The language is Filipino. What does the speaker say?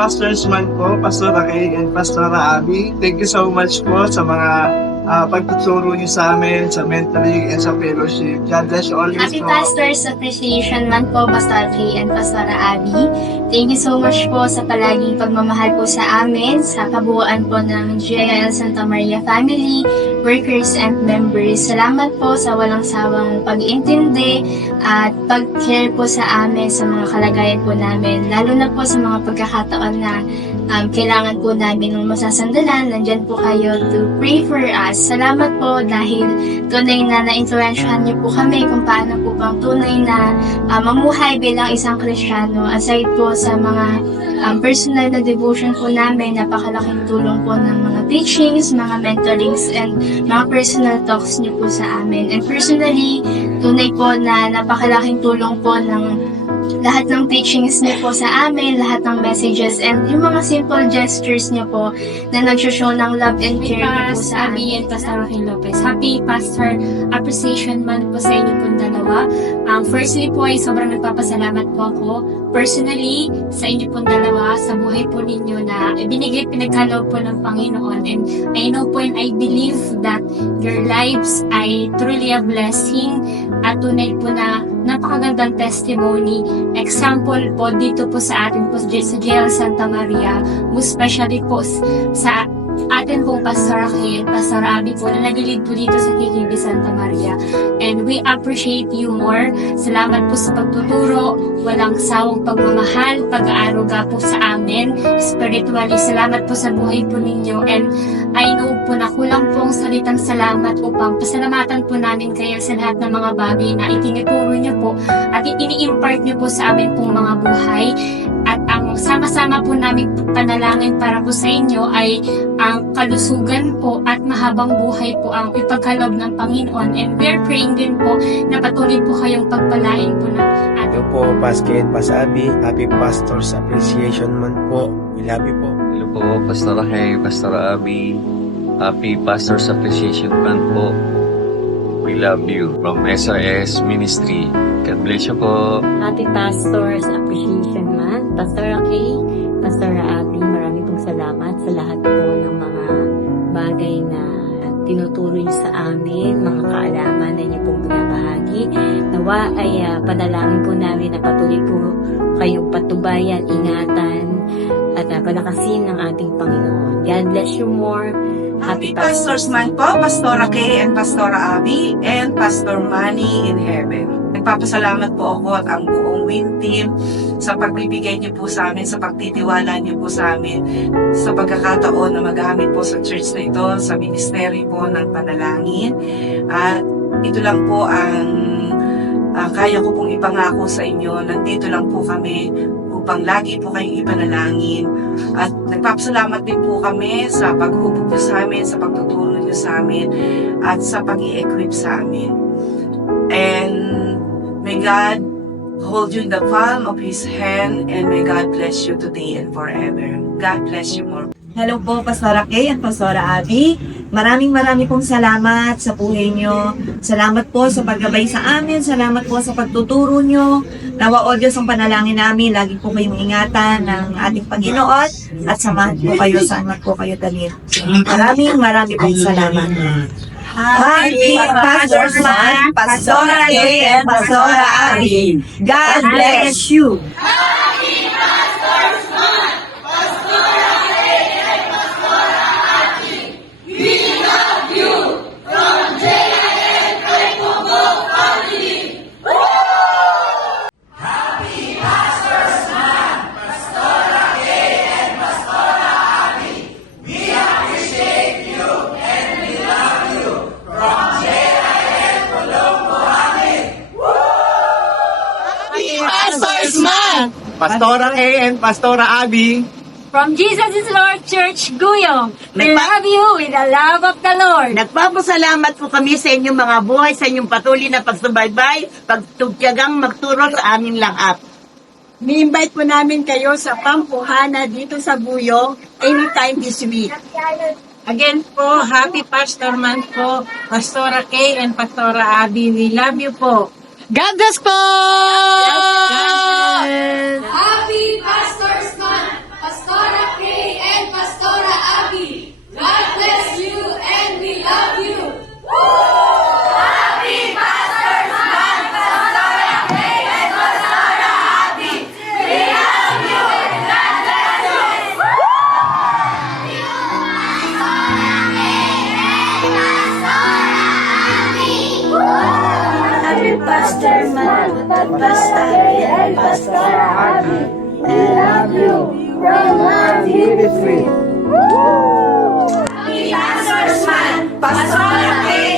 pastors man po, Pastora Kay and Pastora Abby. Thank you so much po sa mga pagtuturo niyo sa amin, sa mentoring and sa fellowship. God bless you always Happy po. Pastors Appreciation Month po, Pastor Kay and Pastora Abby. Thank you so much po sa palaging pagmamahal po sa amin, sa kabuuan po ng GIL Santa Maria family, workers and members. Salamat po sa walang sawang pag-iintindi at pag-care po sa amin sa mga kalagayan po namin, lalo na po sa mga pagkakataon na kailangan po namin ng masasandalan. Nandyan po kayo to pray for us. Salamat po dahil tunay na na-influensyahan niyo po kami kung paano po bang tunay na mamuhay bilang isang Kristiyano. Aside po sa mga personal na devotion po namin, napakalaking tulong po ng mga teachings, mga mentorings, and mga personal talks niyo po sa amin. And personally, tunay po na napakalaking tulong po ng lahat ng teachings niyo po sa amin, lahat ng messages, and yung mga simple gestures niyo po na nag-show ng love and care niyo po sa amin. And Pastor Joaquin Lopez. Happy Pastor Appreciation Month po sa inyo pong dalawa. Firstly po ay sobrang nagpapasalamat po ako personally sa inyo pong dalawa, sa buhay po ninyo na pinagkaloob po ng Panginoon. And I know po and I believe that your lives ay truly a blessing at tunay po na napakagandang testimony. Example po dito po sa atin po sa GIL Santa Maria, most especially po sa atin pong Pastor Joaquin, Pastor Abby po na nagilid po dito sa KKB Santa Maria. And we appreciate you more. Salamat po sa pagtuturo, walang sawang pagmamahal, pag-aaruga po sa amin. Spiritually, salamat po sa buhay po ninyo. And I know po na kulang po ang salitang salamat upang pasalamatan po namin kayo sa lahat ng mga bagay na itinuturo niyo po at ini-impart niyo po sa amin pong mga buhay. At ang sama-sama po namin panalangin para po sa inyo ay ang kalusugan po at mahabang buhay po ang ipagkaloob ng Panginoon. And we're praying din po na patuloy po kayong pagpalain po ng Hello po, Pastor and Pastor Abby. Happy Pastors Appreciation Month po. We love you po. Hello po, Pastor Kay, Pastor Abby. Happy Pastors Appreciation Month po. We love you from SRS Ministry. God bless you po. Happy Pastors Appreciation Month. Pastor Kay, Pastor Abby, marami pong salamat sa lahat po ng mga bagay na tinuturo niyo sa amin, mga kaalaman na niyo pong binabahagi. Nawa ay panalangin po namin na patuloy po kayong patubayan, ingatan, at palakasin ng ating Panginoon. God bless you more. Happy Pastors Month po, Pastora Kay and Pastora Abby, and Pastor Manny in Heaven. Nagpapasalamat po ako at ang buong WIN team sa pagbibigay niyo po sa amin, sa pagtitiwala niyo po sa amin, sa pagkakataon na magamit po sa church na ito, sa ministry po ng panalangin. At ito lang po ang kaya ko pong ipangako sa inyo. Nandito lang po kami upang lagi po kayong ipanalangin. At nagpapasalamat din po kami sa paghubog niyo sa amin, sa pagtuturo niyo sa amin, at sa pag-i-equip sa amin. And may God hold you in the palm of His hand, and may God bless you today and forever. God bless you more. Hello po, Pastora Kay at Pastora Abby. Maraming pong salamat sa buhay nyo. Salamat po sa paggabay sa amin. Salamat po sa pagtuturo nyo. Nawa o Diyos ang panalangin namin. Lagi po kayong ingatan ng ating Panginoon at samahan po kayo saan man po kayo dalhin. Maraming pong salamat. Happy Pastors Month, Pastora Kay and Pastora Abby. God bless you. Pastora Kay and Pastora Abby. From Jesus is Lord Church, Guyong. We love you with the love of the Lord. Nagpapasalamat po kami sa inyong mga buhay, sa inyong patuloy na pagsubaybay, pagtutyagang magturo sa aming lahat. Ni-invite po namin kayo sa Pampuhana dito sa Guyong anytime this week. Again po, Happy Pastor Month po, Pastora Kay and Pastora Abby. We love you po. God bless po! Happy Pastors Month, Pastor Pastor and Pastor Abby. We love you from our ministry. Happy Pastors Month, Pastor Kay